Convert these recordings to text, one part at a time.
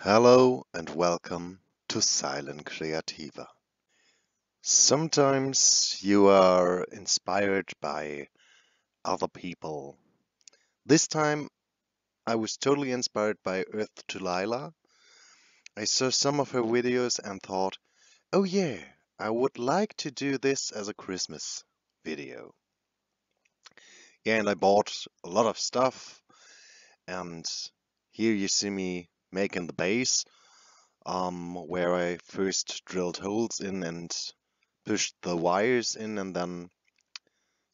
Hello and welcome to Silent Creativa. Sometimes you are inspired by other people. This time I was totally inspired by Earth to Lila. I saw some of her videos and thought, oh yeah, I would like to do this as a Christmas video. Yeah, and I bought a lot of stuff, and here you see me making the base, where I first drilled holes in and pushed the wires in and then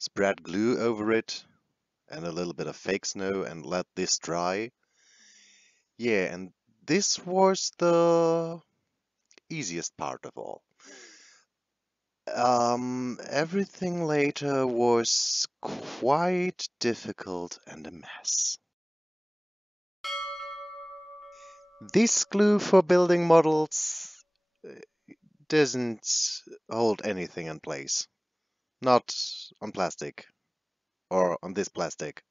spread glue over it and a little bit of fake snow and let this dry. Yeah, and this was the easiest part of all. Everything later was quite difficult and a mess. This glue for building models doesn't hold anything in place. Not on plastic or on this plastic.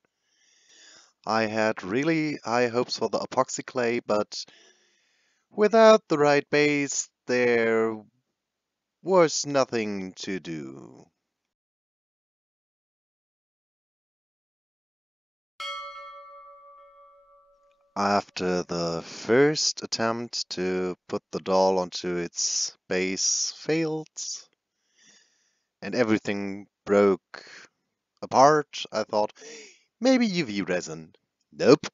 I had really high hopes for the epoxy clay, but without the right base, there was nothing to do. After the first attempt to put the doll onto its base failed and everything broke apart, I thought maybe UV resin. Nope.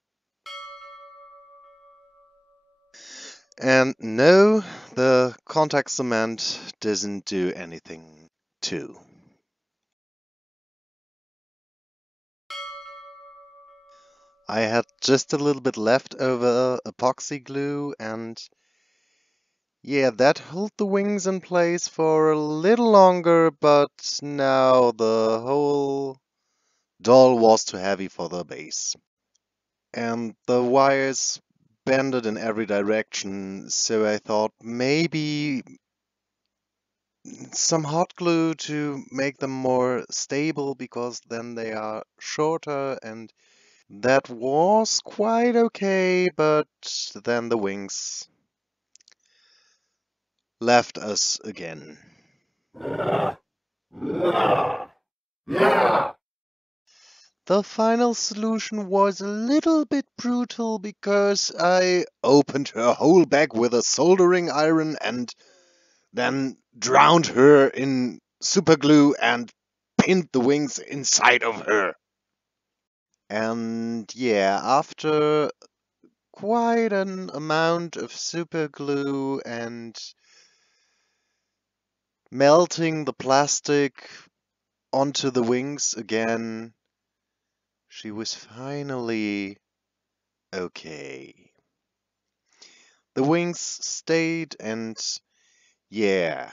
And no, the contact cement doesn't do anything too. I had just a little bit left over epoxy glue, and yeah, that held the wings in place for a little longer, but now the whole doll was too heavy for the base. And the wires bended in every direction, so I thought maybe some hot glue to make them more stable because then they are shorter, and that was quite okay, but then the wings left us again. The final solution was a little bit brutal because I opened her whole back with a soldering iron and then drowned her in super glue and pinned the wings inside of her. And yeah, after quite an amount of super glue and melting the plastic onto the wings again, she was finally okay. The wings stayed, and yeah,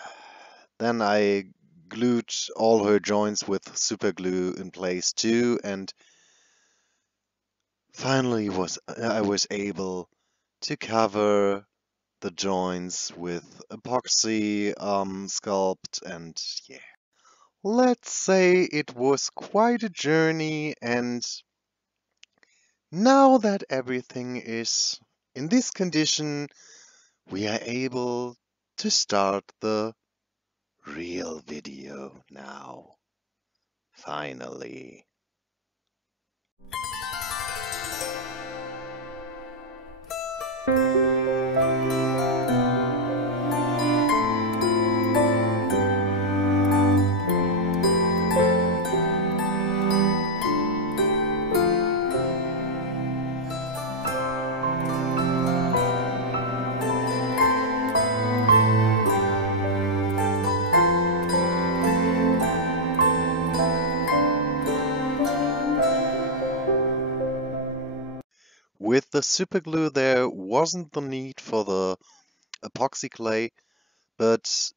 then I glued all her joints with super glue in place too, and finally I was able to cover the joints with epoxy sculpt, and yeah. Let's say it was quite a journey, and now that everything is in this condition, we are able to start the real video now. Finally. With the super glue, there wasn't the need for the epoxy clay, but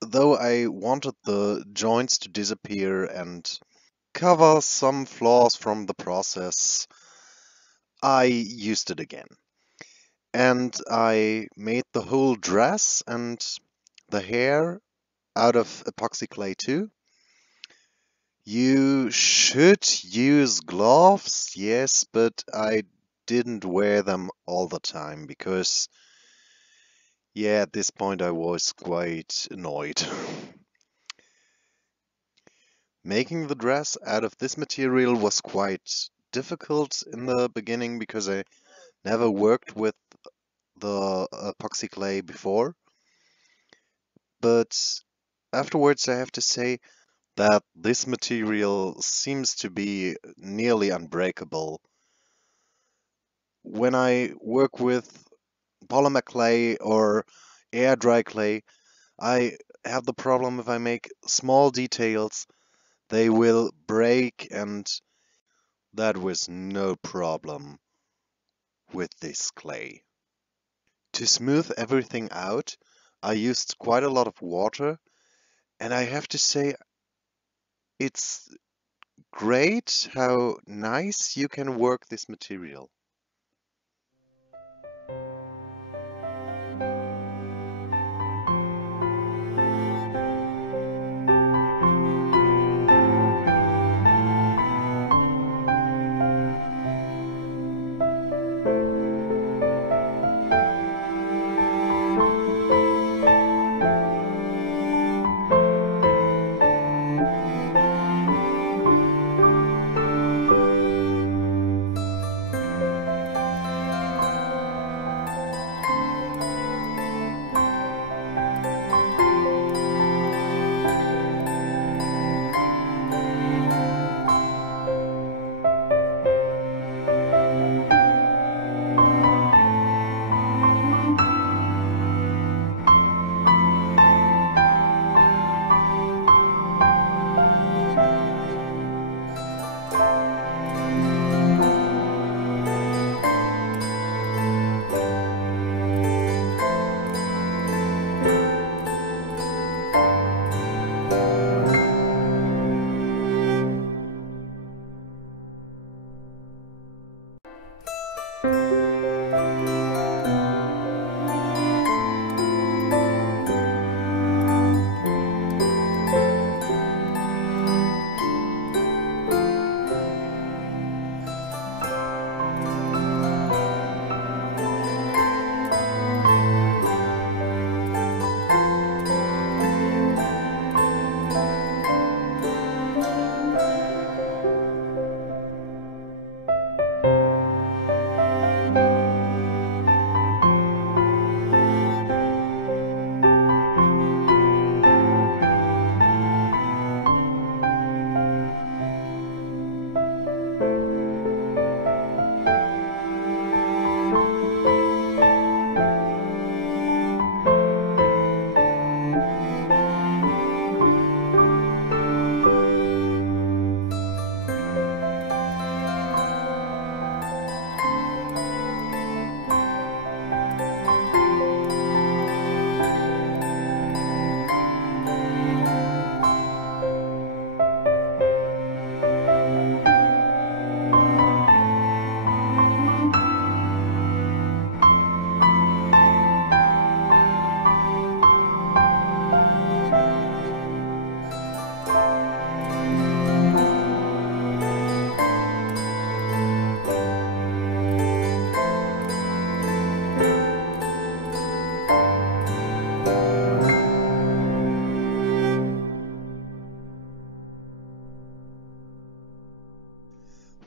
though I wanted the joints to disappear and cover some flaws from the process, I used it again. And I made the whole dress and the hair out of epoxy clay too. You should use gloves, yes, but I didn't wear them all the time because, yeah, at this point I was quite annoyed. Making the dress out of this material was quite difficult in the beginning because I never worked with the epoxy clay before, but afterwards I have to say that this material seems to be nearly unbreakable. When I work with polymer clay or air dry clay, I have the problem if I make small details, they will break, and that was no problem with this clay. To smooth everything out, I used quite a lot of water, and I have to say it's great how nice you can work this material.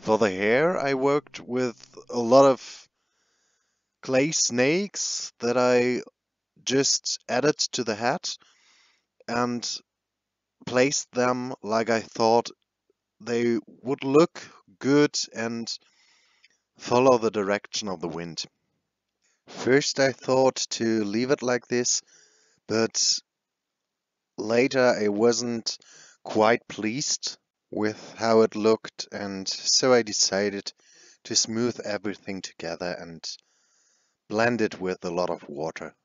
For the hair, I worked with a lot of clay snakes that I just added to the hat and placed them like I thought they would look good and follow the direction of the wind. First, I thought to leave it like this, but later I wasn't quite pleased with how it looked, and so I decided to smooth everything together and blend it with a lot of water.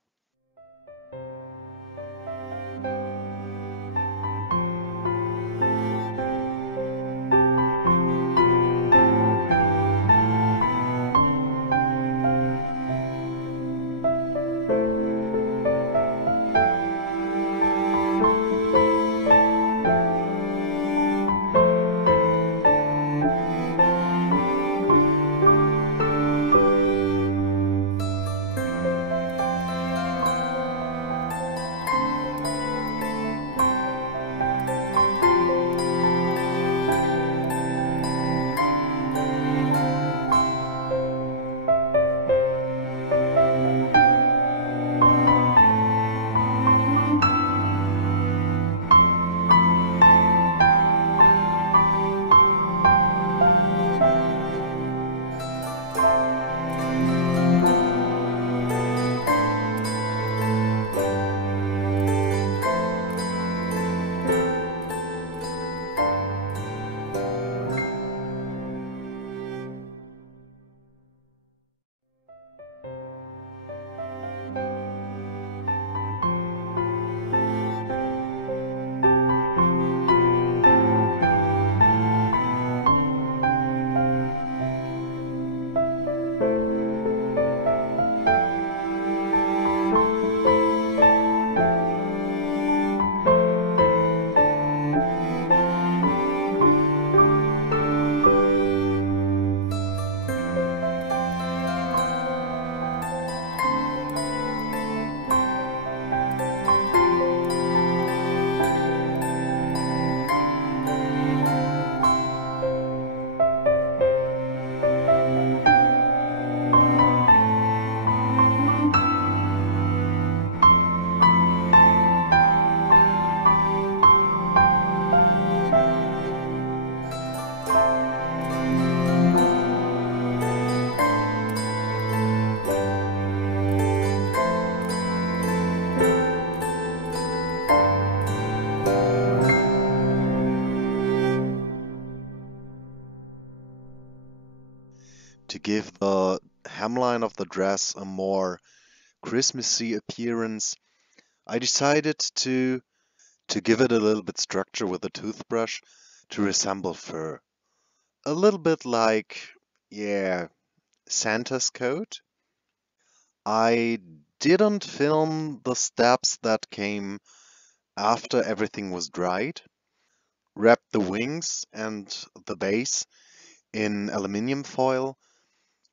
the hemline of the dress a more Christmassy appearance, I decided to give it a little bit structure with a toothbrush to resemble fur. A little bit like, yeah, Santa's coat. I didn't film the steps that came after everything was dried. Wrapped the wings and the base in aluminium foil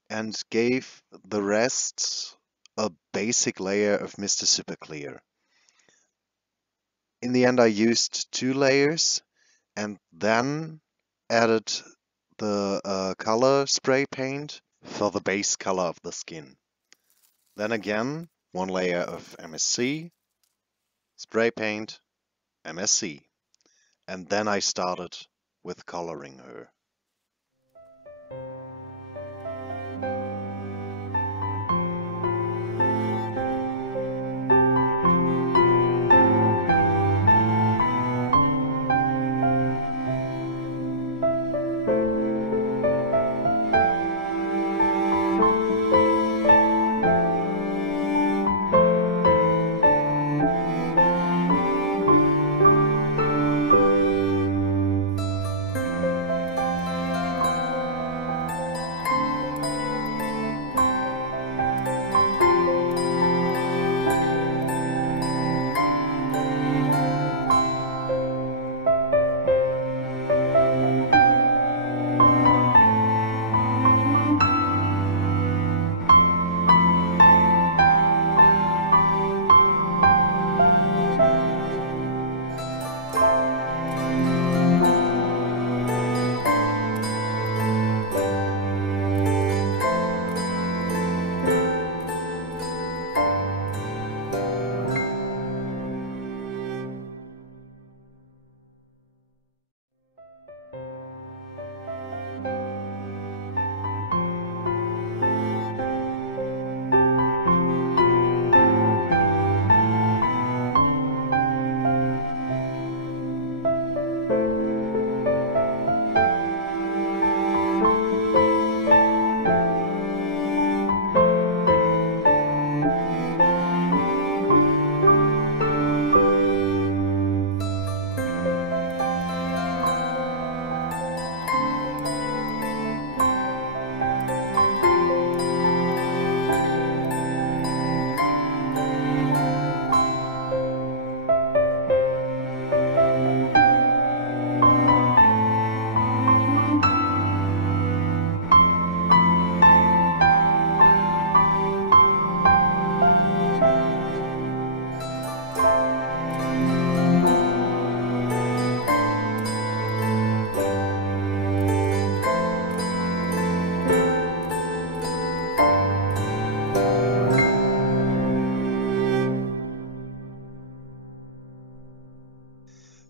and gave the rest a basic layer of Mr. Super Clear. In the end, I used 2 layers and then added the color spray paint for the base color of the skin. Then again, 1 layer of MSC, spray paint, MSC. And then I started with coloring her.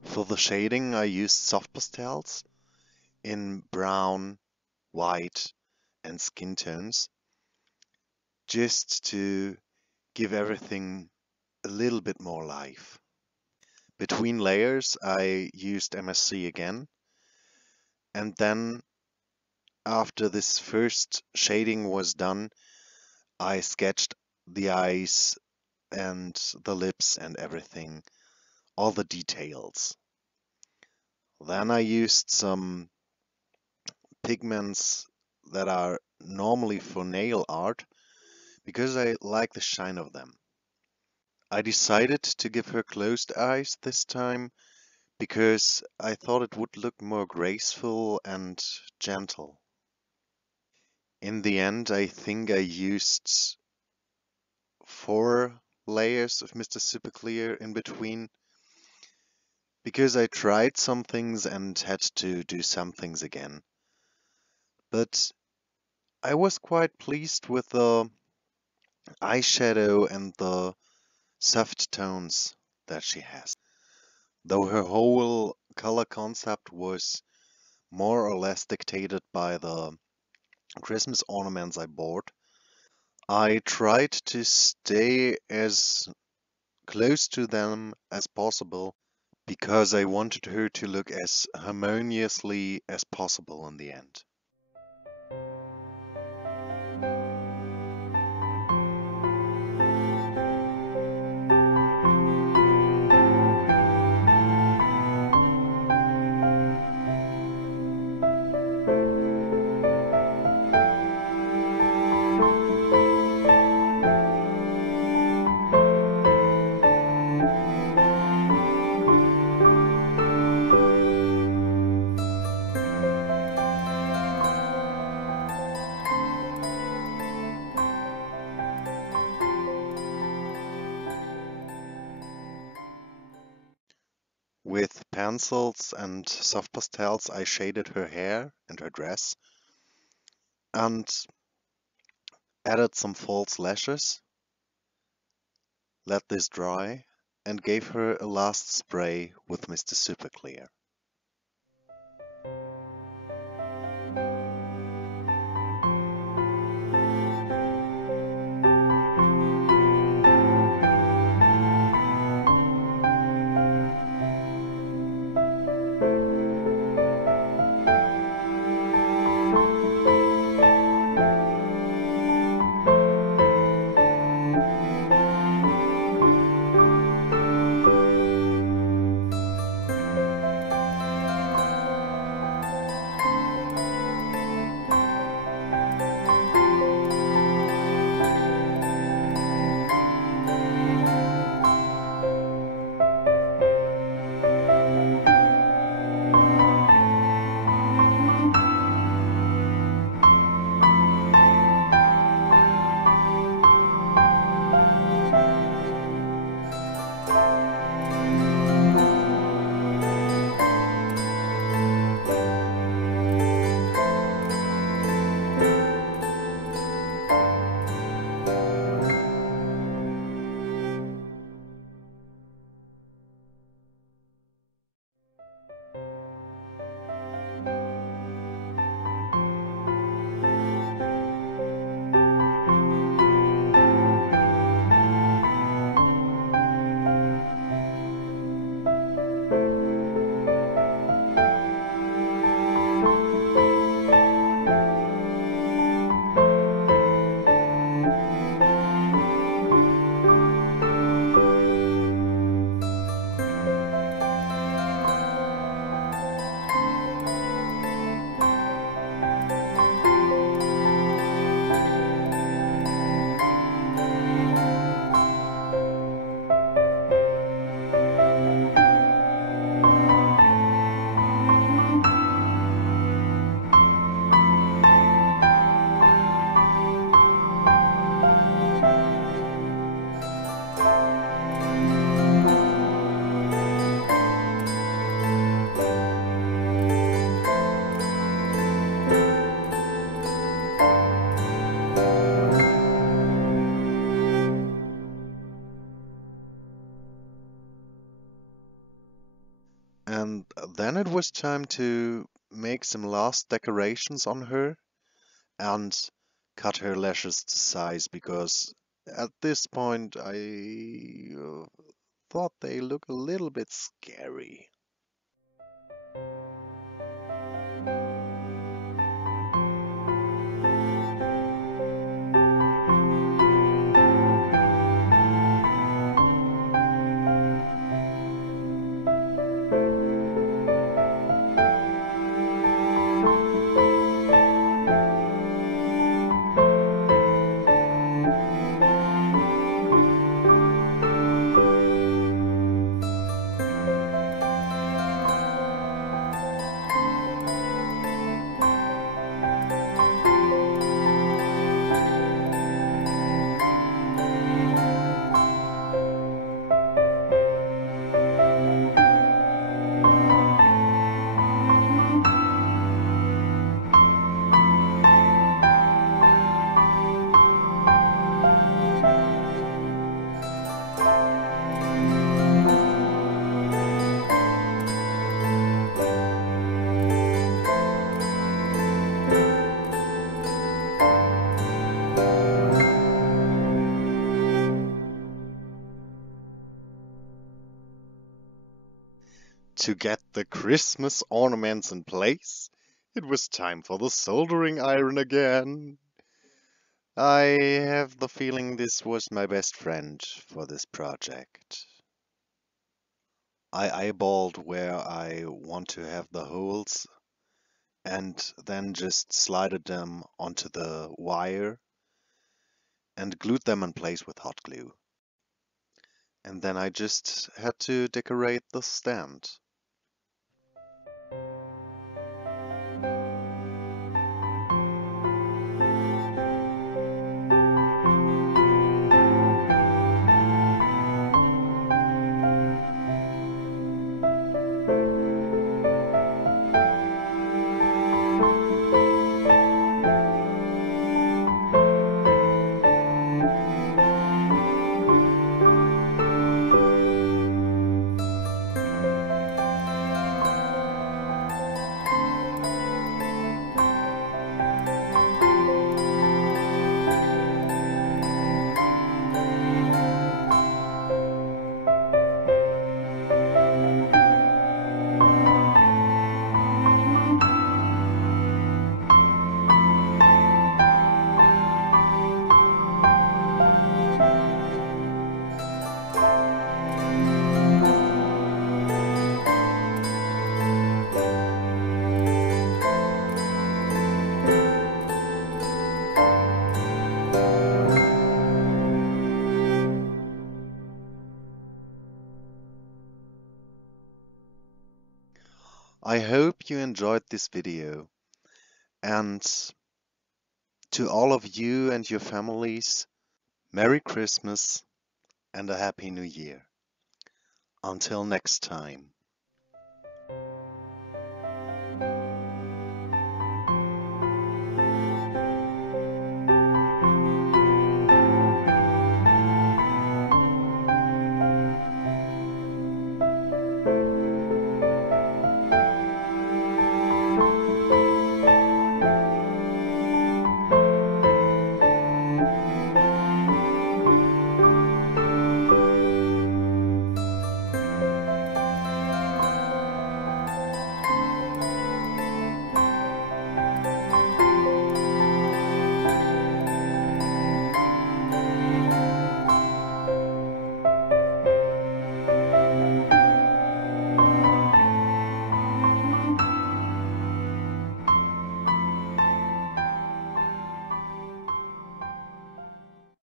For the shading, I used soft pastels in brown, white, and skin tones, just to give everything a little bit more life. Between layers, I used MSC again, and then after this first shading was done, I sketched the eyes and the lips and everything, all the details. Then I used some pigments that are normally for nail art because I like the shine of them. I decided to give her closed eyes this time because I thought it would look more graceful and gentle. In the end, I think I used 4 layers of Mr. Super Clear in between because I tried some things and had to do some things again. But I was quite pleased with the eyeshadow and the soft tones that she has. Though her whole color concept was more or less dictated by the Christmas ornaments I bought, I tried to stay as close to them as possible because I wanted her to look as harmoniously as possible in the end. With pencils and soft pastels, I shaded her hair and her dress and added some false lashes, let this dry, and gave her a last spray with Mr. Superclear. And then it was time to make some last decorations on her and cut her lashes to size because at this point I thought they look a little bit scary. To get the Christmas ornaments in place, it was time for the soldering iron again. I have the feeling this was my best friend for this project. I eyeballed where I want to have the holes and then just slided them onto the wire and glued them in place with hot glue. And then I just had to decorate the stand. I hope you enjoyed this video, and to all of you and your families, Merry Christmas and a Happy New Year. Until next time.